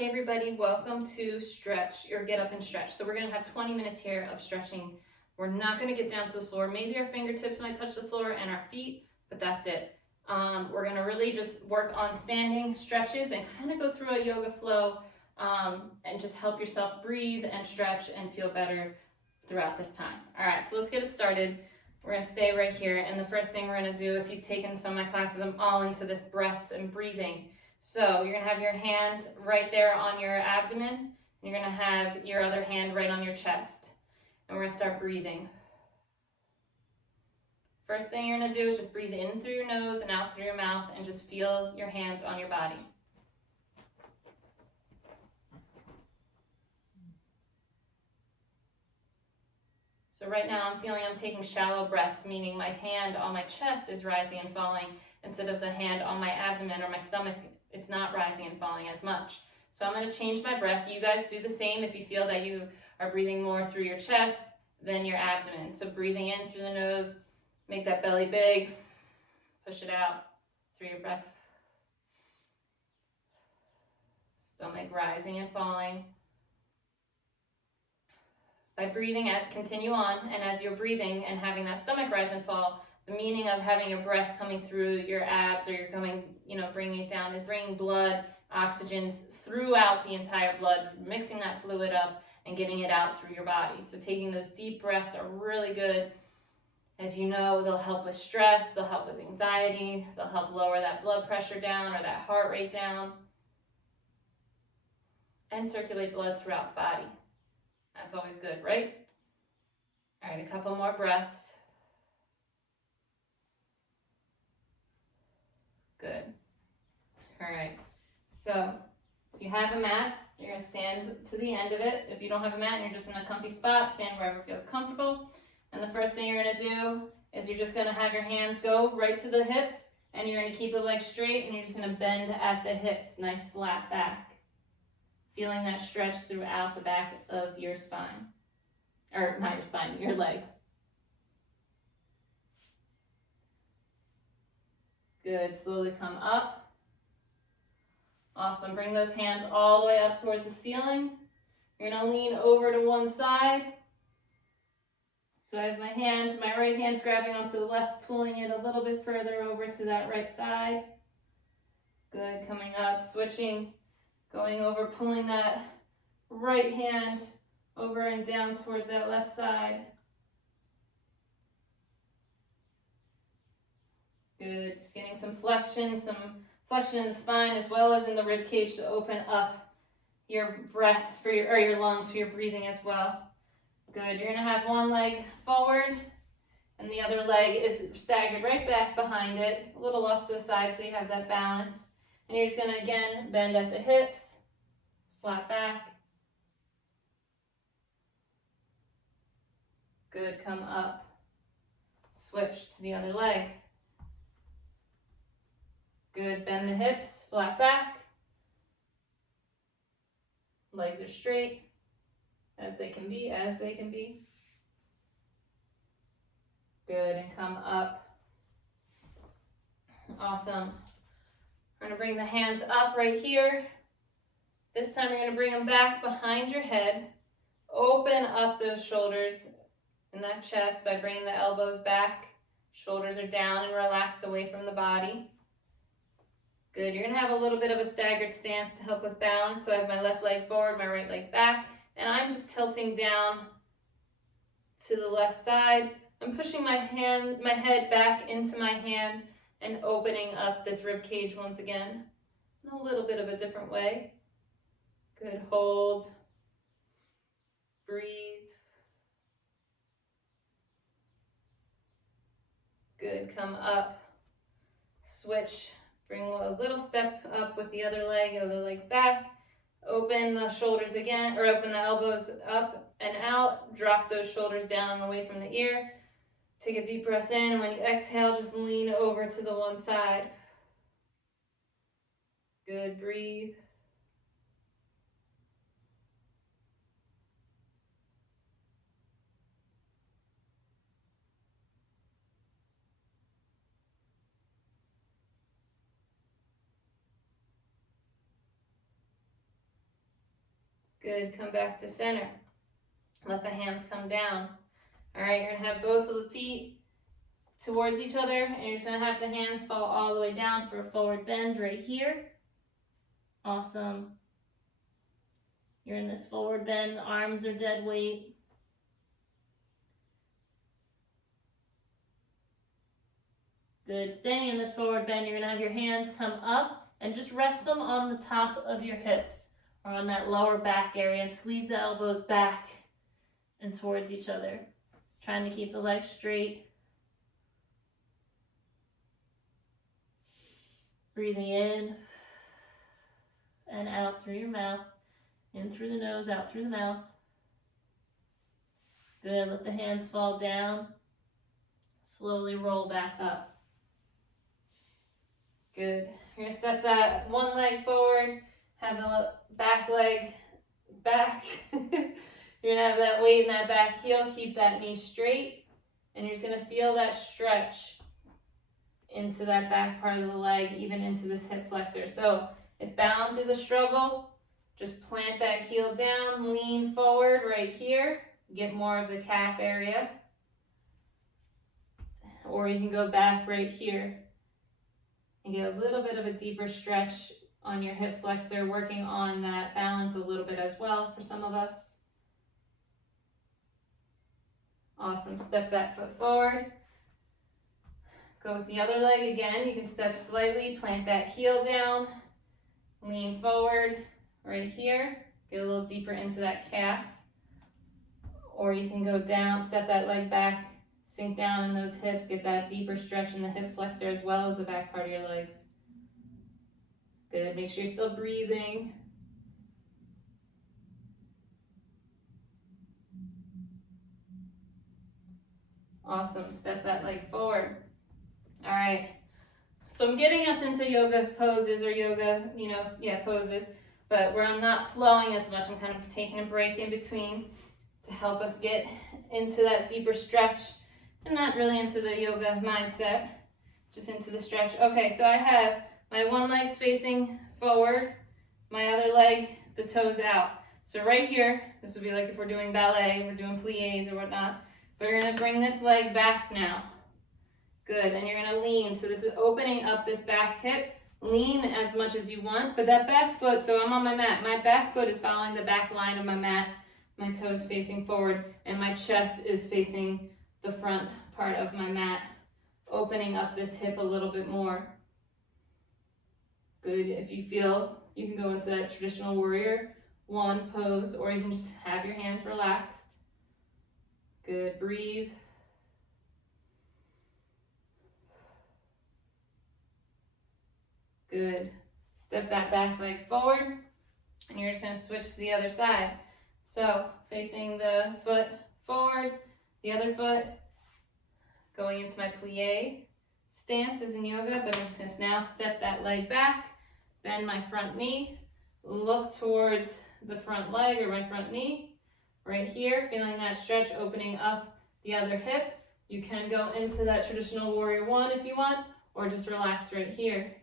Hey everybody, welcome to stretch or get up and stretch. So we're gonna have 20 minutes here of stretching. We're not gonna get down to the floor. Maybe our fingertips might touch the floor and our feet, but that's it. We're gonna really just work on standing stretches and kind of go through a yoga flow and just help yourself breathe and stretch and feel better throughout this time. All right, so let's get it started. We're gonna stay right here. And the first thing we're gonna do, if you've taken some of my classes, I'm all into this breath and breathing. So you're gonna have your hand right there on your abdomen, and you're gonna have your other hand right on your chest. And we're gonna start breathing. First thing you're gonna do is just breathe in through your nose and out through your mouth and just feel your hands on your body. So right now I'm feeling I'm taking shallow breaths, meaning my hand on my chest is rising and falling instead of the hand on my abdomen or my stomach. It's not rising and falling as much. So I'm going to change my breath. You guys do the same if you feel that you are breathing more through your chest than your abdomen. So breathing in through the nose, make that belly big, push it out through your breath. Stomach rising and falling. By breathing, continue on, and as you're breathing and having that stomach rise and fall, the meaning of having your breath coming through your abs or you're coming, bringing it down is bringing blood, oxygen throughout the entire blood, mixing that fluid up and getting it out through your body. So taking those deep breaths are really good. If you know, they'll help with stress, they'll help with anxiety, they'll help lower that blood pressure down or that heart rate down, and circulate blood throughout the body. That's always good, right? All right, a couple more breaths. Good. All right, so if you have a mat, you're gonna stand to the end of it. If you don't have a mat and you're just in a comfy spot, stand wherever feels comfortable. And the first thing you're gonna do is you're just gonna have your hands go right to the hips and you're gonna keep the legs straight and you're just gonna bend at the hips, nice flat back. Feeling that stretch throughout the back of your spine. Or not your spine, your legs. Good, slowly come up. Awesome, bring those hands all the way up towards the ceiling. You're gonna lean over to one side. So I have my right hand's grabbing onto the left, pulling it a little bit further over to that right side. Good, coming up, switching, going over, pulling that right hand over and down towards that left side. Good, just getting some flexion in the spine as well as in the rib cage to open up your breath for your lungs for your breathing as well. Good, you're gonna have one leg forward and the other leg is staggered right back behind it, a little off to the side so you have that balance. And you're just gonna again bend at the hips, flat back. Good, come up, switch to the other leg. Good, bend the hips, flat back. Legs are straight, as they can be. Good, and come up. Awesome. We're gonna bring the hands up right here. This time you're gonna bring them back behind your head. Open up those shoulders and that chest by bringing the elbows back. Shoulders are down and relaxed away from the body. Good, you're gonna have a little bit of a staggered stance to help with balance. So I have my left leg forward, my right leg back, and I'm just tilting down to the left side. I'm pushing my head back into my hands and opening up this rib cage once again. In a little bit of a different way. Good, hold, breathe. Good, come up, switch. Bring a little step up with the other leg's back. Open the shoulders again, or open the elbows up and out. Drop those shoulders down away from the ear. Take a deep breath in. When you exhale, just lean over to the one side. Good, breathe. Good, come back to center. Let the hands come down. All right, you're gonna have both of the feet towards each other, and you're just gonna have the hands fall all the way down for a forward bend right here. Awesome. You're in this forward bend, arms are dead weight. Good, staying in this forward bend, you're gonna have your hands come up and just rest them on the top of your hips or on that lower back area and squeeze the elbows back and towards each other. Trying to keep the legs straight. Breathing in and out through your mouth. In through the nose, out through the mouth. Good, let the hands fall down. Slowly roll back up. Good. You're gonna step that one leg forward, have the back leg back. You're gonna have that weight in that back heel, keep that knee straight, and you're just gonna feel that stretch into that back part of the leg, even into this hip flexor. So if balance is a struggle, just plant that heel down, lean forward right here, get more of the calf area. Or you can go back right here and get a little bit of a deeper stretch on your hip flexor, working on that balance a little bit as well for some of us. Awesome, step that foot forward. Go with the other leg again. You can step slightly, plant that heel down, lean forward right here, get a little deeper into that calf. Or you can go down, step that leg back, sink down in those hips, get that deeper stretch in the hip flexor as well as the back part of your legs. Good, make sure you're still breathing. Awesome, step that leg forward. All right, so I'm getting us into yoga poses or yoga, poses, but where I'm not flowing as much, I'm kind of taking a break in between to help us get into that deeper stretch and not really into the yoga mindset, just into the stretch. Okay, so I have my one leg's facing forward, my other leg, the toes out. So right here, this would be like if we're doing ballet, we're doing pliés or whatnot, but you're gonna bring this leg back now. Good, and you're gonna lean. So this is opening up this back hip. Lean as much as you want, but that back foot, so I'm on my mat. My back foot is following the back line of my mat. My toes facing forward, and my chest is facing the front part of my mat, opening up this hip a little bit more. Good, if you feel, you can go into that traditional warrior one pose, or you can just have your hands relaxed. Good, breathe. Good, step that back leg forward, and you're just gonna switch to the other side. So facing the foot forward, the other foot going into my plie stance as in yoga, but I'm just gonna now step that leg back, bend my front knee, look towards the front leg or my front knee, right here, feeling that stretch opening up the other hip. You can go into that traditional warrior one if you want, or just relax right here.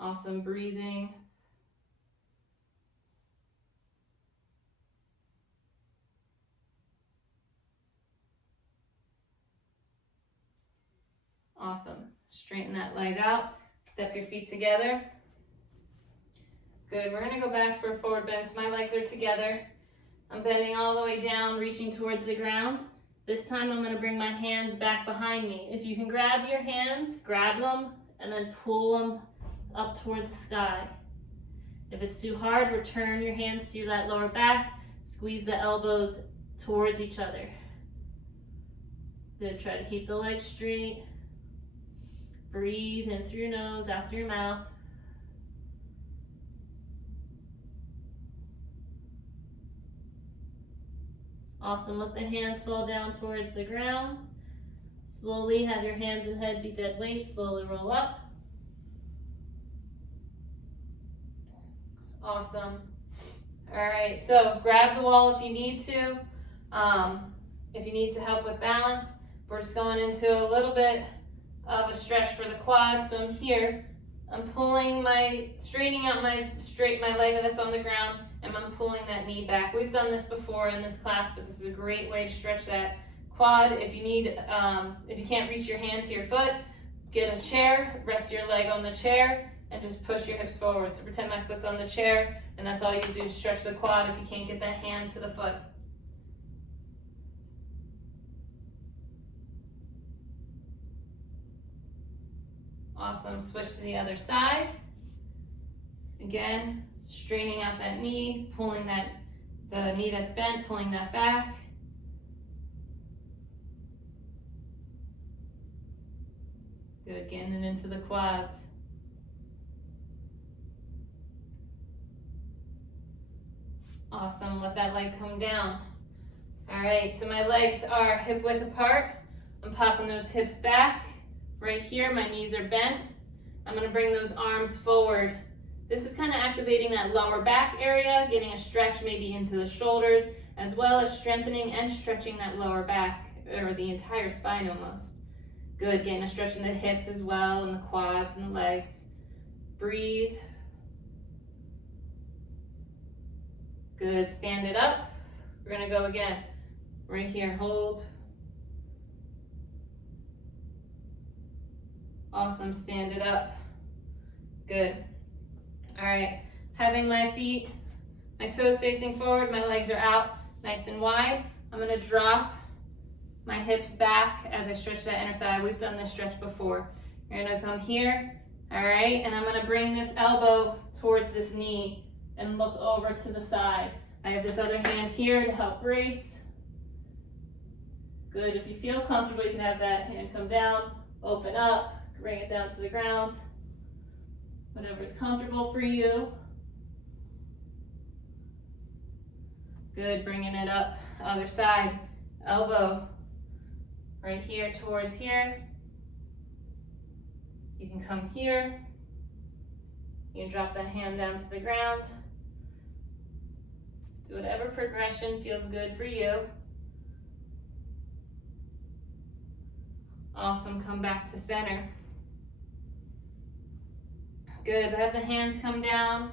Awesome, breathing. Awesome. Straighten that leg out. Step your feet together. Good. We're going to go back for a forward bend. So my legs are together. I'm bending all the way down, reaching towards the ground. This time I'm going to bring my hands back behind me. If you can grab your hands, grab them, and then pull them up towards the sky. If it's too hard, return your hands to that lower back. Squeeze the elbows towards each other. Good. Try to keep the legs straight. Breathe in through your nose, out through your mouth. Awesome, let the hands fall down towards the ground. Slowly have your hands and head be dead weight, slowly roll up. Awesome. All right, so grab the wall if you need to. If you need to help with balance, we're just going into a little bit of a stretch for the quads. So I'm here, I'm straightening out my leg that's on the ground, and I'm pulling that knee back. We've done this before in this class, but this is a great way to stretch that quad. If you can't reach your hand to your foot, get a chair, rest your leg on the chair, and just push your hips forward. So pretend my foot's on the chair, and that's all you do, stretch the quad if you can't get that hand to the foot. Awesome, switch to the other side. Again, straightening out that knee, pulling the knee that's bent, pulling that back. Good, getting it into the quads. Awesome, let that leg come down. All right, so my legs are hip width apart. I'm popping those hips back. Right here, my knees are bent. I'm gonna bring those arms forward. This is kind of activating that lower back area, getting a stretch maybe into the shoulders, as well as strengthening and stretching that lower back, or the entire spine almost. Good, getting a stretch in the hips as well, and the quads and the legs. Breathe. Good, stand it up. We're gonna go again. Right here, hold. Awesome, stand it up. Good. All right, having my toes facing forward, my legs are out nice and wide. I'm gonna drop my hips back as I stretch that inner thigh. We've done this stretch before. You're gonna come here, all right, and I'm gonna bring this elbow towards this knee and look over to the side. I have this other hand here to help brace. Good, if you feel comfortable, you can have that hand come down, open up, bring it down to the ground. Whatever's comfortable for you. Good, bringing it up, other side. Elbow right here towards here. You can come here. You can drop that hand down to the ground. Do whatever progression feels good for you. Awesome, come back to center. Good, have the hands come down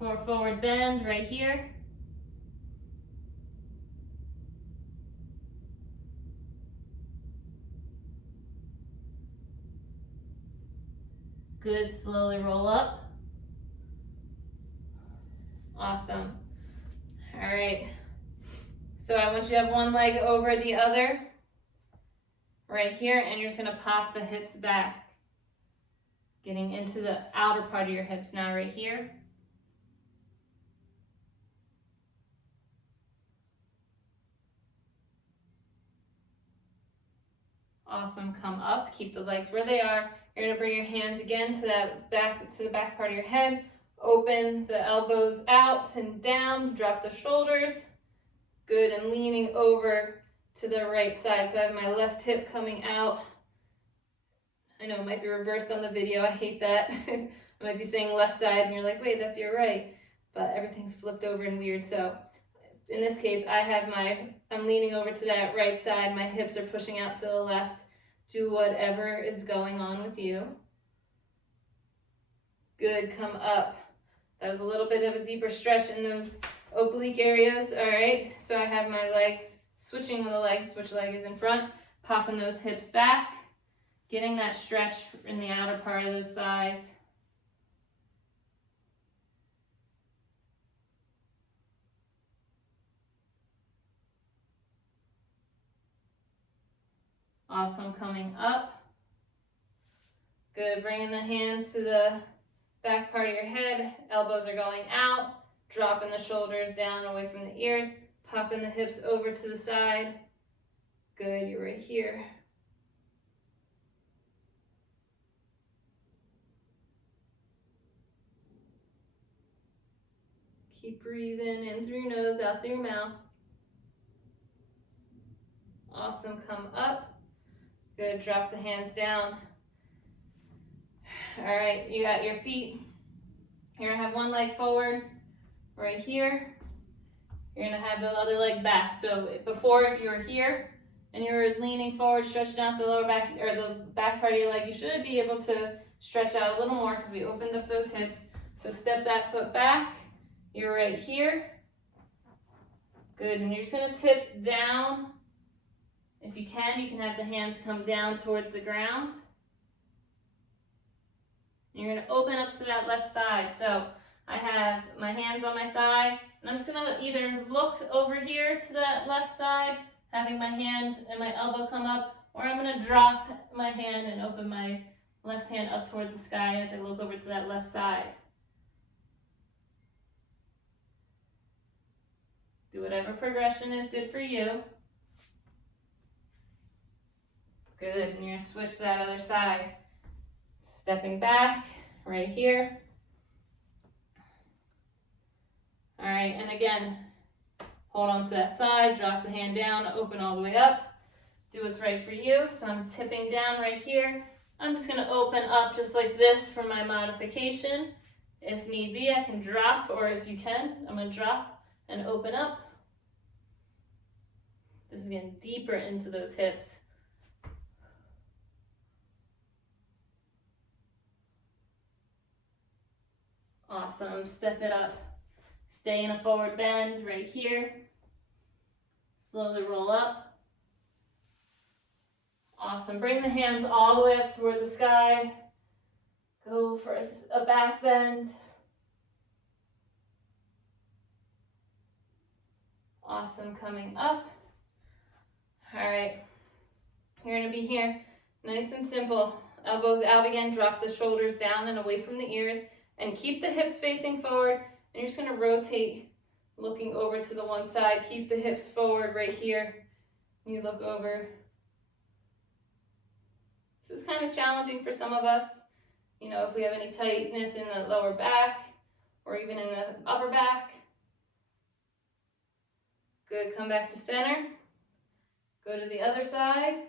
for forward bend right here. Good, slowly roll up. Awesome. All right, so I want you to have one leg over the other right here, and you're just gonna pop the hips back. Getting into the outer part of your hips now right here. Awesome, come up, keep the legs where they are. You're gonna bring your hands again to the back part of your head. Open the elbows out and down, drop the shoulders. Good, and leaning over to the right side. So I have my left hip coming out. I know it might be reversed on the video, I hate that. I might be saying left side and you're like, wait, that's your right. But everything's flipped over and weird. So in this case, I'm leaning over to that right side, my hips are pushing out to the left. Do whatever is going on with you. Good, come up. That was a little bit of a deeper stretch in those oblique areas. All right, so I have my legs, switching with the legs, which leg is in front, popping those hips back, getting that stretch in the outer part of those thighs. Awesome, coming up. Good, bringing the hands to the back part of your head, elbows are going out, dropping the shoulders down away from the ears, popping the hips over to the side. Good, you're right here. Keep breathing in through your nose, out through your mouth. Awesome, come up. Good, drop the hands down. All right, you got your feet. You're gonna have one leg forward right here. You're gonna have the other leg back. So before, if you were here and you were leaning forward, stretching out the lower back or the back part of your leg, you should be able to stretch out a little more because we opened up those hips. So step that foot back. You're right here. Good, and you're just gonna tip down. If you can have the hands come down towards the ground. You're gonna open up to that left side. So I have my hands on my thigh, and I'm just gonna either look over here to that left side, having my hand and my elbow come up, or I'm gonna drop my hand and open my left hand up towards the sky as I look over to that left side. Do whatever progression is good for you. Good, and you're gonna switch to that other side. Stepping back, right here. All right, and again, hold on to that thigh, drop the hand down, open all the way up. Do what's right for you. So I'm tipping down right here. I'm just gonna open up just like this for my modification. If need be, I can drop, or if you can, I'm gonna drop and open up. This is getting deeper into those hips. Awesome, step it up. Stay in a forward bend right here. Slowly roll up. Awesome, bring the hands all the way up towards the sky. Go for a back bend. Awesome, coming up. All right, you're gonna be here, nice and simple. Elbows out again, drop the shoulders down and away from the ears, and keep the hips facing forward. And you're just gonna rotate, looking over to the one side. Keep the hips forward right here. You look over. This is kind of challenging for some of us. You know, if we have any tightness in the lower back or even in the upper back. Good, come back to center. Go to the other side.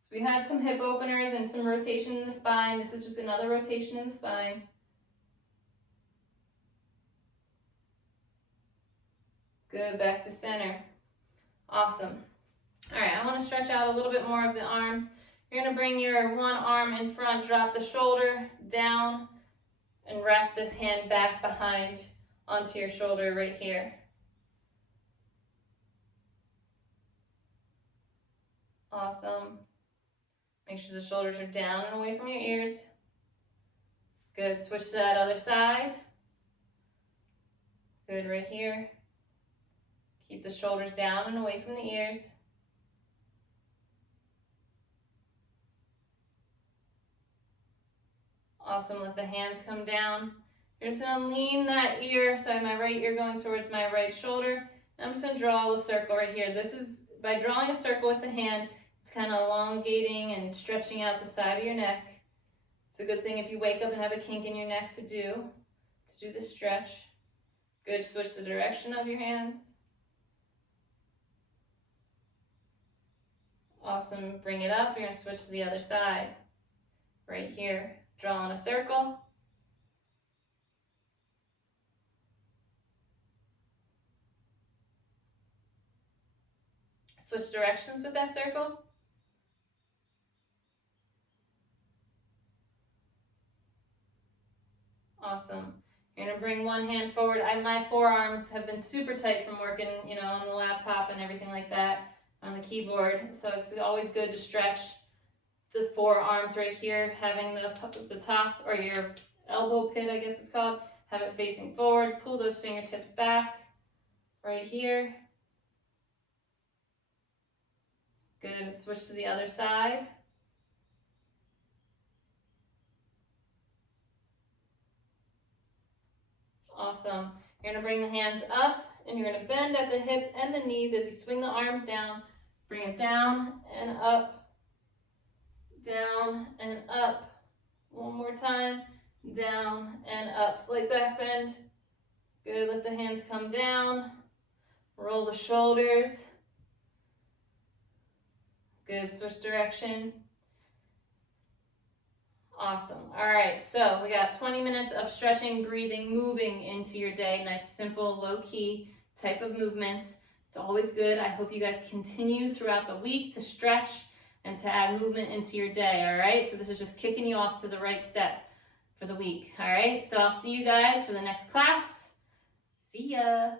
So we had some hip openers and some rotation in the spine. This is just another rotation in the spine. Good, back to center. Awesome. All right, I want to stretch out a little bit more of the arms. You're going to bring your one arm in front, drop the shoulder down, and wrap this hand back behind onto your shoulder right here. Awesome. Make sure the shoulders are down and away from your ears. Good, switch to that other side. Good, right here. Keep the shoulders down and away from the ears. Awesome, let the hands come down. You're just gonna lean that ear, so my right ear going towards my right shoulder. And I'm just gonna draw a little circle right here. This is, by drawing a circle with the hand, it's kind of elongating and stretching out the side of your neck. It's a good thing if you wake up and have a kink in your neck to do the stretch. Good, switch the direction of your hands. Awesome, bring it up. You're gonna switch to the other side. Right here, draw in a circle. Switch directions with that circle. Awesome. You're gonna bring one hand forward. My forearms have been super tight from working, on the laptop and everything like that, on the keyboard. So it's always good to stretch the forearms right here, having the top, or your elbow pit, I guess it's called, have it facing forward. Pull those fingertips back right here. Good, switch to the other side. Awesome. You're gonna bring the hands up, and you're gonna bend at the hips and the knees as you swing the arms down. Bring it down and up, down and up. One more time, down and up. Slight back bend. Good, let the hands come down. Roll the shoulders. Good, switch direction. Awesome. All right, so we got 20 minutes of stretching, breathing, moving into your day. Nice, simple, low-key type of movements. It's always good. I hope you guys continue throughout the week to stretch. and to add movement into your day, all right? So this is just kicking you off to the right step for the week, all right? So I'll see you guys for the next class. See ya.